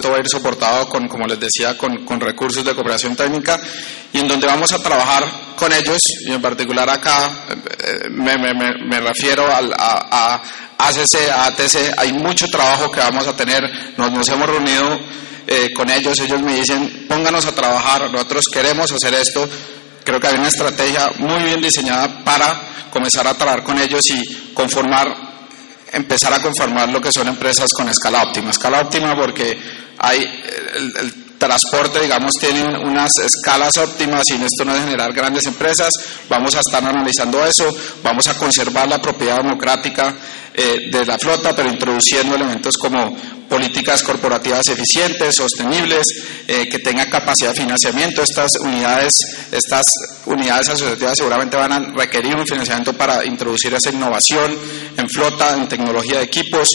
Esto va a ir soportado con, como les decía, con recursos de cooperación técnica, y en donde vamos a trabajar con ellos, y en particular acá me refiero a ACC, a ATC. Hay mucho trabajo que vamos a tener. Nos hemos reunido con ellos me dicen, pónganos a trabajar, nosotros queremos hacer esto. Creo que hay una estrategia muy bien diseñada para comenzar a trabajar con ellos y empezar a conformar lo que son empresas con escala óptima. Escala óptima porque el transporte, digamos, tiene unas escalas óptimas, y en esto no es generar grandes empresas. Vamos a estar analizando eso, vamos a conservar la propiedad democrática de la flota, pero introduciendo elementos como políticas corporativas eficientes, sostenibles, que tengan capacidad de financiamiento. Estas unidades asociativas seguramente van a requerir un financiamiento para introducir esa innovación en flota, en tecnología de equipos,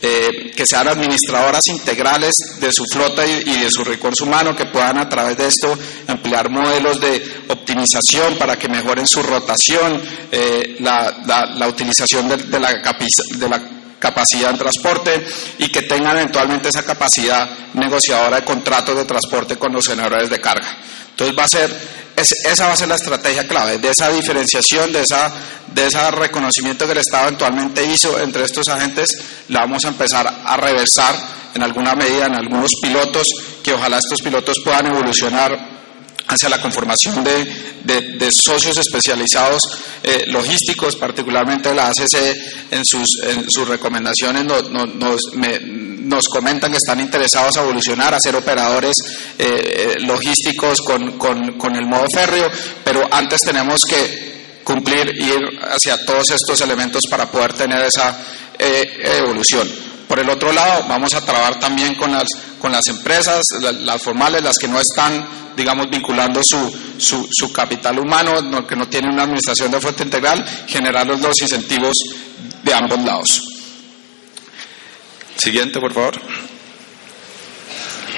que sean administradoras integrales de su flota y de su recurso humano, que puedan a través de esto emplear modelos de optimización para que mejoren su rotación, la utilización de la capacidad en transporte, y que tengan eventualmente esa capacidad negociadora de contratos de transporte con los generadores de carga. Entonces esa va a ser la estrategia clave, de esa diferenciación, de ese reconocimiento que el Estado eventualmente hizo entre estos agentes. La vamos a empezar a reversar en alguna medida en algunos pilotos, que ojalá estos pilotos puedan evolucionar hacia la conformación de socios especializados logísticos. Particularmente la ACC en sus recomendaciones nos comentan que están interesados a evolucionar, a ser operadores logísticos con el modo férreo, pero antes tenemos que cumplir y ir hacia todos estos elementos para poder tener esa evolución. Por el otro lado, vamos a trabajar también con las empresas, las formales, las que no están, digamos, vinculando su capital humano, que no tienen una administración de flota integral, generar los incentivos de ambos lados. Siguiente, por favor.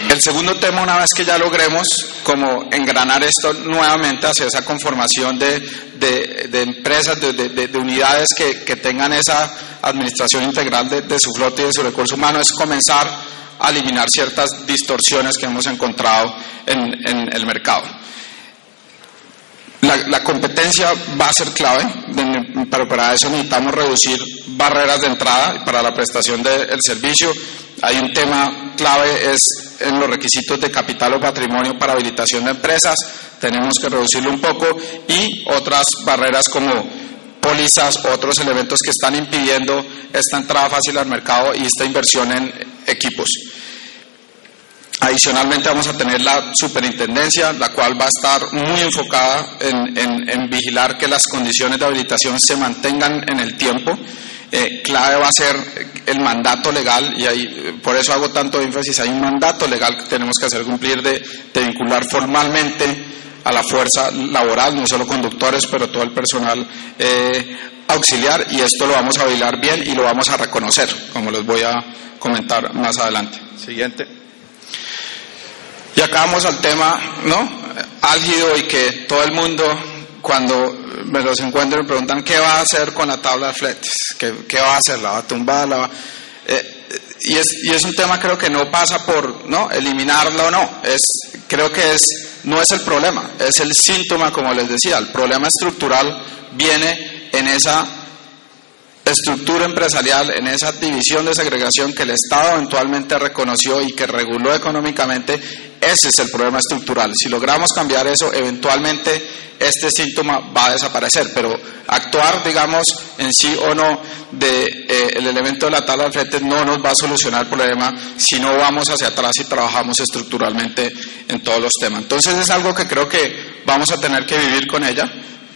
El segundo tema, una vez que ya logremos como engranar esto nuevamente hacia esa conformación de empresas, de unidades que tengan esa administración integral de su flota y de su recurso humano, es comenzar a eliminar ciertas distorsiones que hemos encontrado en el mercado. La competencia va a ser clave, pero para eso necesitamos reducir barreras de entrada para la prestación del servicio. Hay un tema clave, es en los requisitos de capital o patrimonio para habilitación de empresas. Tenemos que reducirlo un poco, y otras barreras como pólizas, otros elementos que están impidiendo esta entrada fácil al mercado y esta inversión en equipos. Adicionalmente vamos a tener la superintendencia, la cual va a estar muy enfocada en vigilar que las condiciones de habilitación se mantengan en el tiempo. Clave va a ser el mandato legal, y ahí, por eso hago tanto énfasis, hay un mandato legal que tenemos que hacer cumplir de vincular formalmente a la fuerza laboral, no solo conductores, pero todo el personal auxiliar, y esto lo vamos a vigilar bien y lo vamos a reconocer, como les voy a comentar más adelante. Siguiente. Y acá vamos al tema, ¿no?, álgido, y que todo el mundo, cuando me los encuentro, me preguntan qué va a hacer con la tabla de fletes, qué va a hacer, la va a tumbar, y es un tema, creo que no pasa por eliminarla o no, creo que no es el problema, es el síntoma, como les decía. El problema estructural viene en esa estructura empresarial, en esa división de segregación que el Estado eventualmente reconoció y que reguló económicamente. Ese es el problema estructural. Si logramos cambiar eso, eventualmente este síntoma va a desaparecer, pero actuar, digamos, en sí o no el elemento de la tabla de fletes no nos va a solucionar el problema si no vamos hacia atrás y trabajamos estructuralmente en todos los temas. Entonces es algo que creo que vamos a tener que vivir con ella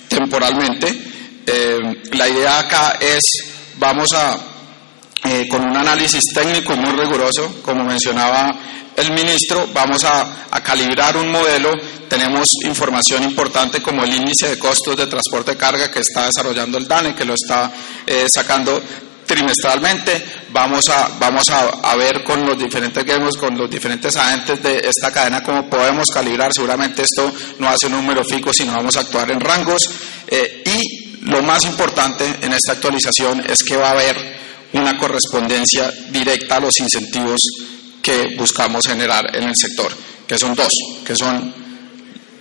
temporalmente. La idea acá es, vamos con un análisis técnico muy riguroso, como mencionaba el ministro, vamos a calibrar un modelo. Tenemos información importante como el índice de costos de transporte de carga que está desarrollando el DANE, que lo está sacando trimestralmente. Vamos a ver con los diferentes agentes de esta cadena cómo podemos calibrar. Seguramente esto no hace un número fijo, sino vamos a actuar en rangos, y lo más importante en esta actualización es que va a haber una correspondencia directa a los incentivos que buscamos generar en el sector, que son dos, que son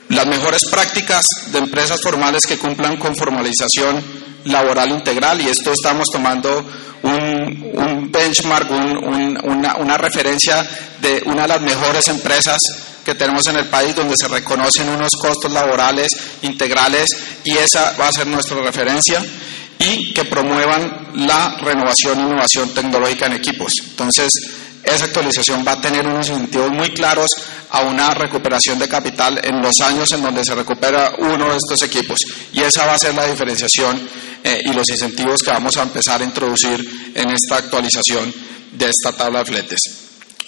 las mejores prácticas de empresas formales que cumplan con formalización laboral integral, y esto estamos tomando un benchmark, una referencia de una de las mejores empresas que tenemos en el país, donde se reconocen unos costos laborales integrales, y esa va a ser nuestra referencia, y que promuevan la renovación e innovación tecnológica en equipos. Entonces, esa actualización va a tener unos incentivos muy claros a una recuperación de capital en los años en donde se recupera uno de estos equipos, y esa va a ser la diferenciación y los incentivos que vamos a empezar a introducir en esta actualización de esta tabla de fletes.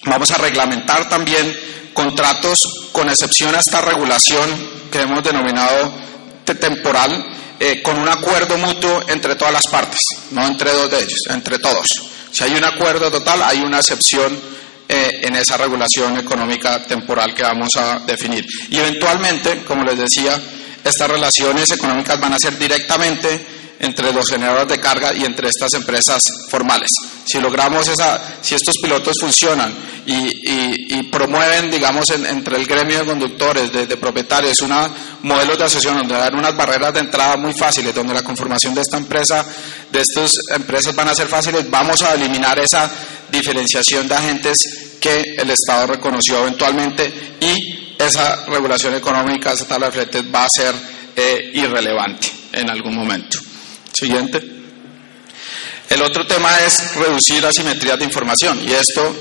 Vamos a reglamentar también contratos con excepción a esta regulación que hemos denominado temporal, con un acuerdo mutuo entre todas las partes, no entre dos de ellos, entre todos. Si hay un acuerdo total, hay una excepción en esa regulación económica temporal que vamos a definir. Y eventualmente, como les decía, estas relaciones económicas van a ser directamente entre los generadores de carga y entre estas empresas formales. Si logramos si estos pilotos funcionan y promueven, digamos, entre el gremio de conductores, de propietarios, modelos de asociación donde hay unas barreras de entrada muy fáciles, donde la conformación de estas empresas van a ser fáciles, vamos a eliminar esa diferenciación de agentes que el Estado reconoció eventualmente, y esa regulación económica, esa tabla de fletes va a ser irrelevante en algún momento. Siguiente. El otro tema es reducir asimetrías de información, y estos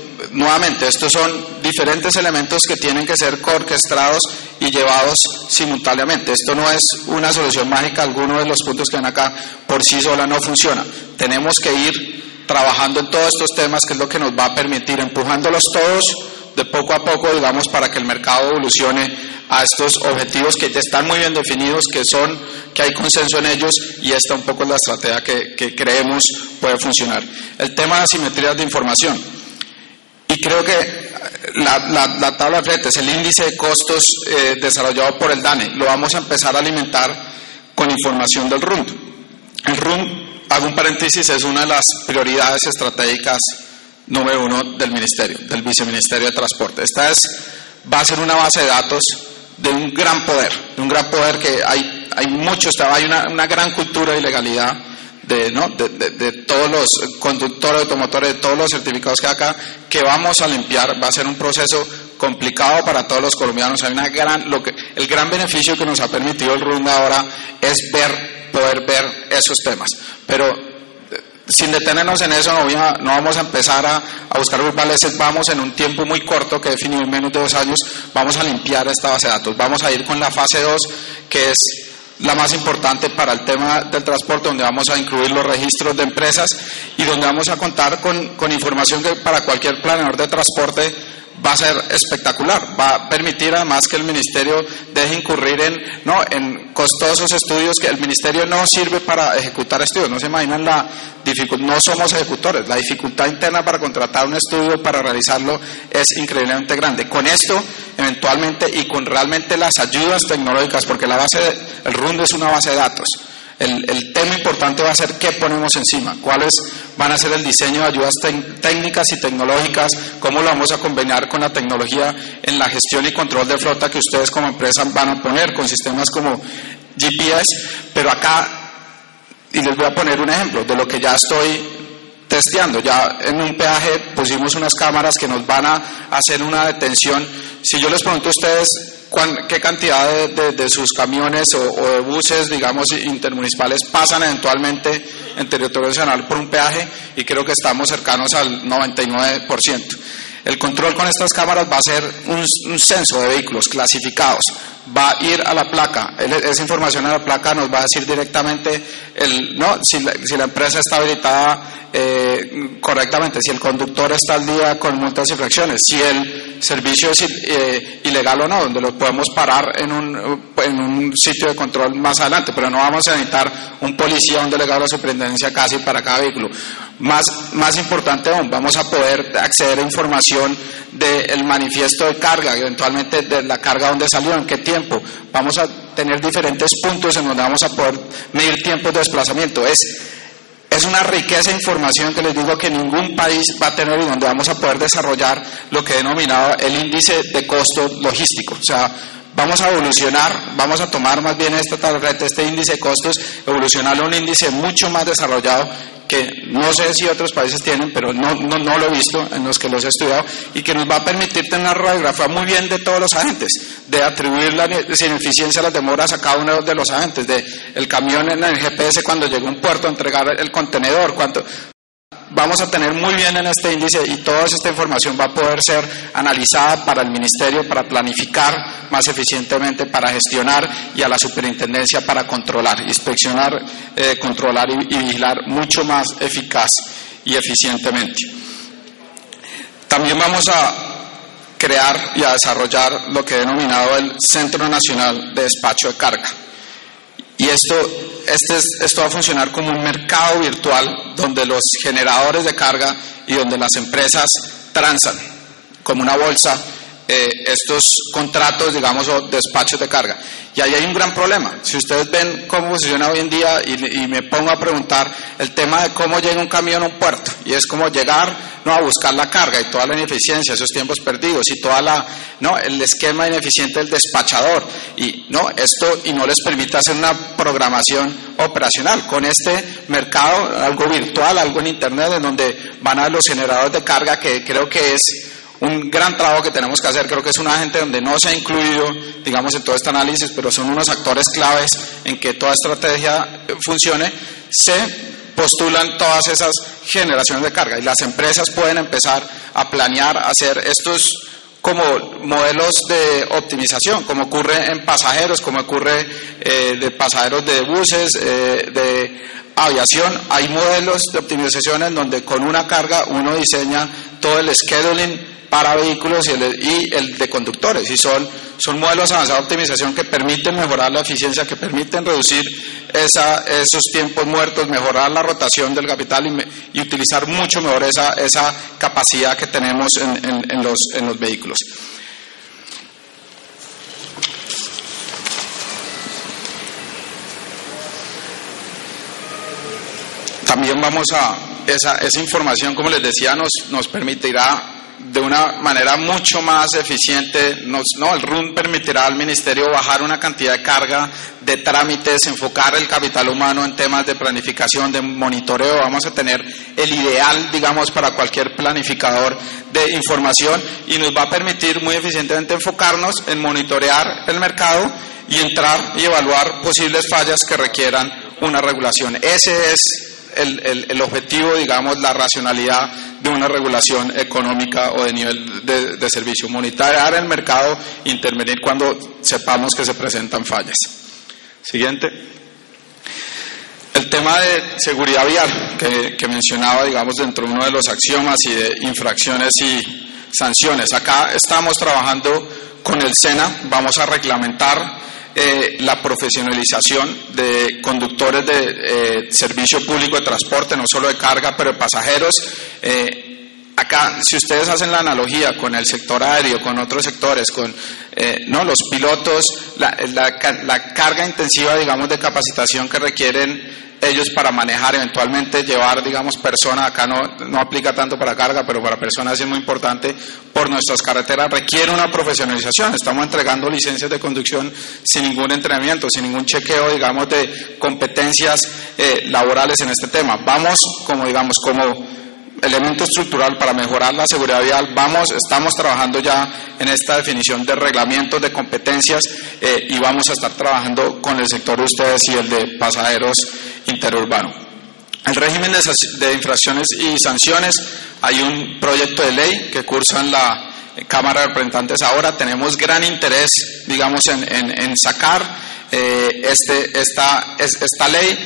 son diferentes elementos que tienen que ser coorquestados y llevados simultáneamente. Esto no es una solución mágica, alguno de los puntos que ven acá por sí sola no funciona. Tenemos que ir trabajando en todos estos temas, que es lo que nos va a permitir, empujándolos todos de poco a poco, digamos, para que el mercado evolucione a estos objetivos que ya están muy bien definidos, que hay consenso en ellos, y esta un poco es la estrategia que creemos puede funcionar. El tema de asimetrías de información, y creo que la tabla de fletes, el índice de costos desarrollado por el DANE, lo vamos a empezar a alimentar con información del RUND. El RUND, hago un paréntesis, es una de las prioridades estratégicas número 1 del Ministerio, del Viceministerio de Transporte. Va a ser una base de datos de un gran poder que hay una gran cultura de ilegalidad de todos los conductores, automotores, de todos los certificados que hay acá, que vamos a limpiar. Va a ser un proceso complicado para todos los colombianos. El gran beneficio que nos ha permitido el RUND ahora es poder ver esos temas, pero sin detenernos en eso, no vamos a empezar a buscar fortalecer, vamos en un tiempo muy corto, que definido en menos de 2 años, vamos a limpiar esta base de datos. Vamos a ir con la fase 2, que es la más importante para el tema del transporte, donde vamos a incluir los registros de empresas y donde vamos a contar con información que para cualquier planeador de transporte va a ser espectacular. Va a permitir además que el Ministerio deje incurrir en costosos estudios, que el Ministerio no sirve para ejecutar estudios. No se imaginan la dificultad, no somos ejecutores. La dificultad interna para contratar un estudio, para realizarlo, es increíblemente grande. Con esto, eventualmente, y con realmente las ayudas tecnológicas, porque el RUND es una base de datos. El tema importante va a ser qué ponemos encima, cuáles van a ser el diseño de ayudas técnicas y tecnológicas, cómo lo vamos a combinar con la tecnología en la gestión y control de flota que ustedes como empresa van a poner con sistemas como GPS. Pero acá, y les voy a poner un ejemplo de lo que ya estoy testeando. Ya en un peaje pusimos unas cámaras que nos van a hacer una detención. Si yo les pregunto a ustedes qué cantidad de sus camiones o de buses, digamos, intermunicipales pasan eventualmente en territorio nacional por un peaje, y creo que estamos cercanos al 99%. El control con estas cámaras va a ser un censo de vehículos clasificados. Va a ir a la placa. Esa información a la placa nos va a decir directamente si la empresa está habilitada correctamente, si el conductor está al día con multas y infracciones, si el servicio es ilegal o no, donde lo podemos parar en un sitio de control más adelante, pero no vamos a necesitar un policía o un delegado de la superintendencia casi para cada vehículo. Más importante aún, vamos a poder acceder a información del manifiesto de carga, eventualmente de la carga donde salió, en qué tiempo. Vamos a tener diferentes puntos en donde vamos a poder medir tiempos de desplazamiento. Es una riqueza de información que les digo que ningún país va a tener y donde vamos a poder desarrollar lo que he denominado el índice de costo logístico. O sea, vamos a evolucionar, vamos a tomar más bien este índice de costos, evolucionarlo a un índice mucho más desarrollado que no sé si otros países tienen, pero no lo he visto en los que los he estudiado, y que nos va a permitir tener una radiografía muy bien de todos los agentes, de atribuir la ineficiencia, las demoras a cada uno de los agentes, de el camión en el GPS cuando llega a un puerto a entregar el contenedor, cuánto. Vamos a tener muy bien en este índice y toda esta información va a poder ser analizada para el Ministerio, para planificar más eficientemente, para gestionar, y a la Superintendencia para controlar, inspeccionar, controlar y vigilar mucho más eficaz y eficientemente. También vamos a crear y a desarrollar lo que he denominado el Centro Nacional de Despacho de Carga. Y esto va a funcionar como un mercado virtual donde los generadores de carga y donde las empresas transan como una bolsa estos contratos, digamos, o despachos de carga. Y ahí hay un gran problema. Si ustedes ven cómo funciona hoy en día y me pongo a preguntar el tema de cómo llega un camión a un puerto, y es como llegar a buscar la carga y toda la ineficiencia, esos tiempos perdidos y toda el esquema ineficiente del despachador y no les permite hacer una programación operacional. Con este mercado, algo virtual, algo en internet, en donde van a los generadores de carga, que creo que es un gran trabajo que tenemos que hacer. Creo que es una gente donde no se ha incluido, digamos, en todo este análisis, pero son unos actores claves en que toda estrategia funcione. Se postulan todas esas generaciones de carga y las empresas pueden empezar a planear, a hacer estos como modelos de optimización, como ocurre en pasajeros, como ocurre de pasajeros de buses, de aviación. Hay modelos de optimización en donde con una carga uno diseña todo el scheduling para vehículos y el de conductores, y son modelos avanzados de optimización que permiten mejorar la eficiencia, que permiten reducir esos tiempos muertos, mejorar la rotación del capital y utilizar mucho mejor esa capacidad que tenemos en los vehículos. También esa información, como les decía, nos permitirá de una manera mucho más eficiente, el RUN permitirá al Ministerio bajar una cantidad de carga, de trámites, enfocar el capital humano en temas de planificación, de monitoreo. Vamos a tener el ideal, digamos, para cualquier planificador de información, y nos va a permitir muy eficientemente enfocarnos en monitorear el mercado y entrar y evaluar posibles fallas que requieran una regulación. Ese es el objetivo, digamos, la racionalidad de una regulación económica o de nivel de servicio. Monitorear el mercado, intervenir cuando sepamos que se presentan fallas. Siguiente. El tema de seguridad vial que mencionaba, digamos, dentro de uno de los axiomas y de infracciones y sanciones. Acá estamos trabajando con el SENA, vamos a reglamentar la profesionalización de conductores de servicio público de transporte, no solo de carga, pero de pasajeros. Acá, si ustedes hacen la analogía con el sector aéreo, con otros sectores, con los pilotos, la carga intensiva, digamos, de capacitación que requieren ellos para manejar, eventualmente llevar, digamos, personas, acá no aplica tanto para carga, pero para personas es muy importante, por nuestras carreteras requiere una profesionalización. Estamos entregando licencias de conducción sin ningún entrenamiento, sin ningún chequeo, digamos, de competencias laborales en este tema. Vamos, como elemento estructural para mejorar la seguridad vial, estamos trabajando ya en esta definición de reglamentos de competencias y vamos a estar trabajando con el sector de ustedes y el de pasajeros interurbano. El régimen de infracciones y sanciones, hay un proyecto de ley que cursa en la Cámara de Representantes ahora. Tenemos gran interés, digamos, en sacar esta ley.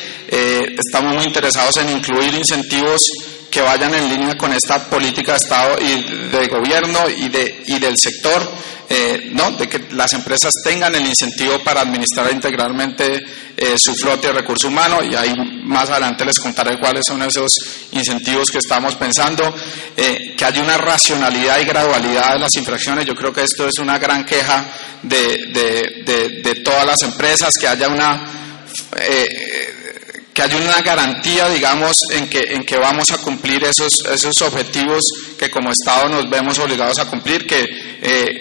Estamos muy interesados en incluir incentivos que vayan en línea con esta política de Estado y de gobierno y del sector, de que las empresas tengan el incentivo para administrar integralmente su flota de recursos humanos, y ahí más adelante les contaré cuáles son esos incentivos que estamos pensando, que haya una racionalidad y gradualidad de las infracciones. Yo creo que esto es una gran queja de todas las empresas, que haya haya una garantía, digamos, en que vamos a cumplir esos objetivos que como Estado nos vemos obligados a cumplir, que